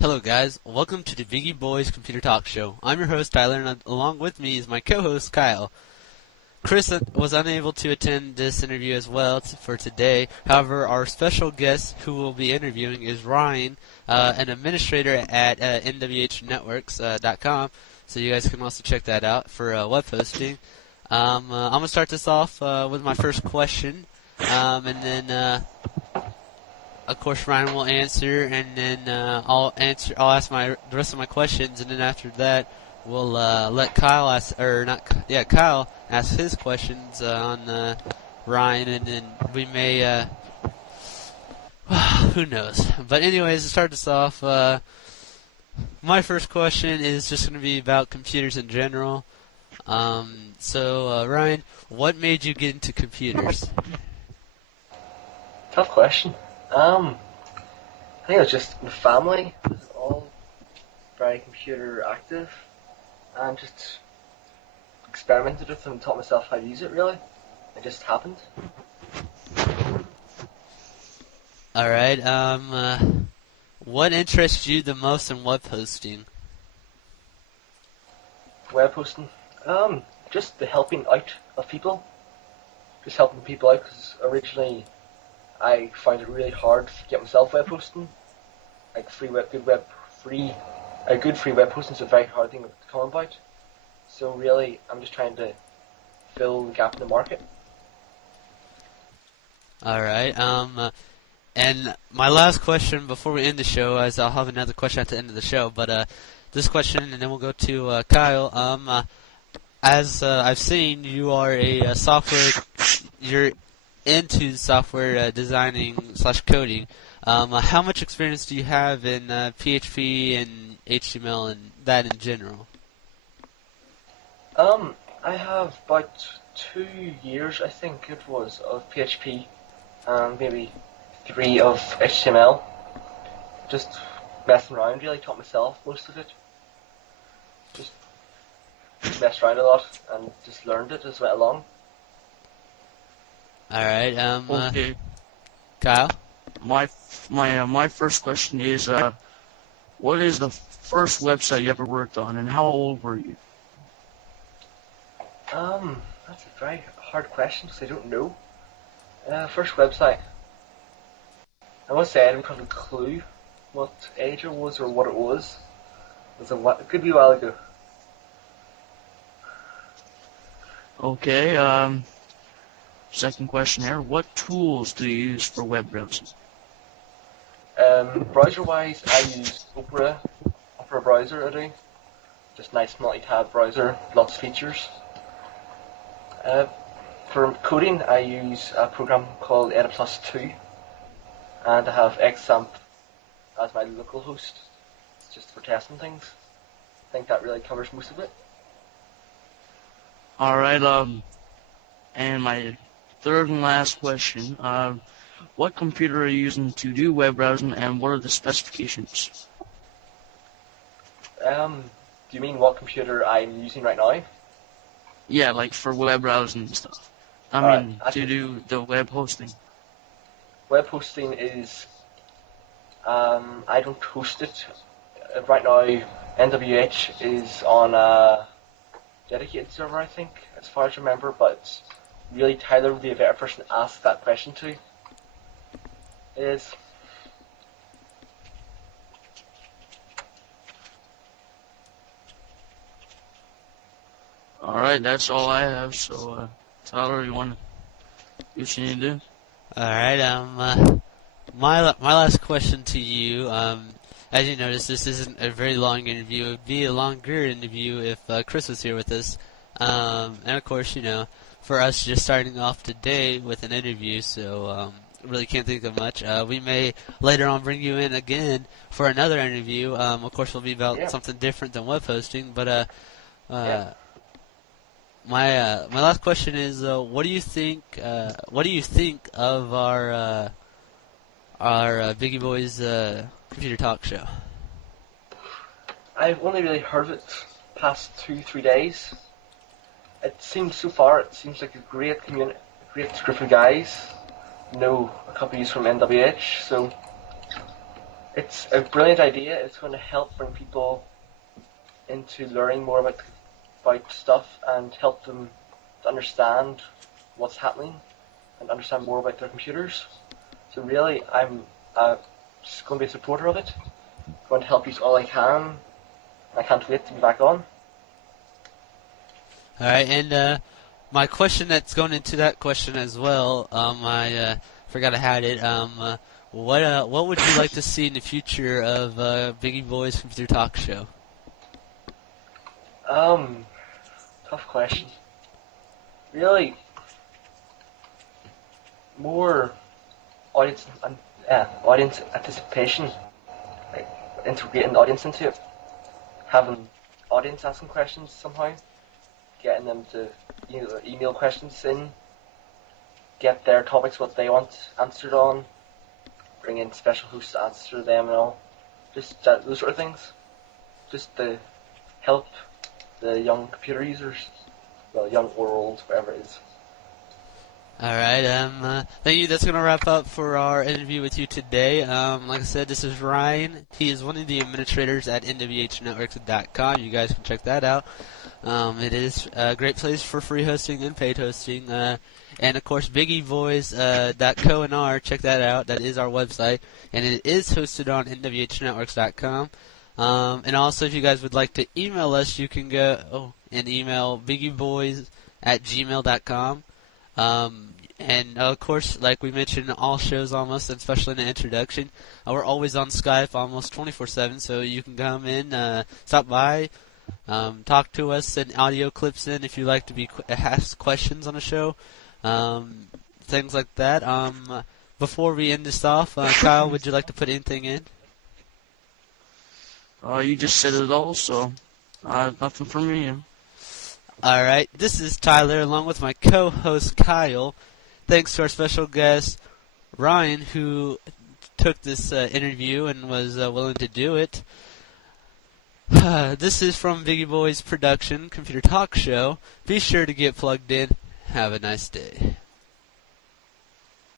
Hello guys, welcome to the Biggieiboys Computer Talk Show. I'm your host Tyler, and along with me is my co-host Kyle. Chris was unable to attend this interview as well for today. However, our special guest who we'll be interviewing is Ryan, an administrator at nwhnetworks.com. So you guys can also check that out for web hosting. I'm going to start this off with my first question, and then of course Ryan will answer, and then I'll ask the rest of my questions, and then after that we'll let Kyle Kyle ask his questions on Ryan, and then we may who knows. But anyways, to start this off, my first question is just going to be about computers in general. So Ryan, what made you get into computers? Tough question. I think it was just my family was all very computer active, and just experimented with them and taught myself how to use it. Really, it just happened. All right. What interests you the most in web hosting? Web hosting, just the helping out of people, just helping people out. Because originally, I find it really hard to get myself web hosting. Like a good free web hosting is a very hard thing to come about. So really, I'm just trying to fill the gap in the market. All right. And my last question before we end the show, as I'll have another question at the end of the show, but this question, and then we'll go to Kyle. As I've seen, you are a you're into software designing / coding. How much experience do you have in PHP and HTML and that in general? I have about 2 years, I think it was, of PHP, and maybe 3 of HTML. Just messing around, really, taught myself most of it. Just messed around a lot and just learned it as went along. All right. Okay. Kyle? My first question is, what is the first website you ever worked on, and how old were you? That's a very hard question because I don't know. First website. I must say I don't have a clue what age it was or what it was. It could be a while ago. Okay. Second question here. What tools do you use for web browsing? Browser-wise, I use Opera browser. I do. Just nice multi-tab browser, lots of features. For coding, I use a program called Ediplus 2, and I have XAMPP as my local host, just for testing things. I think that really covers most of it. All right. And my third and last question. What computer are you using to do web browsing, and what are the specifications? Do you mean what computer I'm using right now? Yeah, like for web browsing and stuff. To do the web hosting. Web hosting is, I don't host it. Right now, NWH is on a dedicated server, I think, as far as I remember, but really Tyler would be a better person to ask that question to. Is All right, that's all I have. So, Tyler, you want to do what you need to do? All right. My last question to you. As you notice, this isn't a very long interview. It would be a longer interview if Chris was here with us. And of course, for us just starting off today with an interview, so really can't think of much. We may later on bring you in again for another interview. Of course, it'll be about something different than web hosting. But my last question is, what do you think? What do you think of our Biggieiboys computer talk show? I've only really heard of it past 2-3 days. it seems so far, it seems like a great community, great group of guys. Know a couple of you from NWH, so it's a brilliant idea. It's going to help bring people into learning more about stuff and help them to understand what's happening and understand more about their computers. So really, I'm just going to be a supporter of it. Going to help you all I can. I can't wait to be back on. All right, and my question that's going into that question as well, I forgot I had it. What would you like to see in the future of Biggieiboys Computer Talk Show? Tough question. Really, more audience anticipation, like integrating the audience into it, having audience asking questions somehow, getting them to email questions in, get their topics what they want answered on, bring in special hosts to answer them and all, just those sort of things, just to help the young computer users, well, young or old, whatever it is. All right, thank you. That's going to wrap up for our interview with you today. Like I said, this is Ryan. He is one of the administrators at nwhnetworks.com. You guys can check that out. It is a great place for free hosting and paid hosting. And, of course, Biggieiboys.co&r. Check that out. That is our website. And it is hosted on nwhnetworks.com. And also, if you guys would like to email us, you can go and email biggieiboys@gmail.com. And of course, like we mentioned in all shows almost, especially in the introduction, we're always on Skype almost 24/7, so you can come in, stop by, talk to us, send audio clips in if you like to be ask questions on the show, things like that. Before we end this off, Kyle, would you like to put anything in? You just said it all, so nothing from me. All right, this is Tyler along with my co-host Kyle. Thanks to our special guest Ryan, who took this interview and was willing to do it. This is from Biggieiboys Production Computer Talk Show. Be sure to get plugged in. Have a nice day.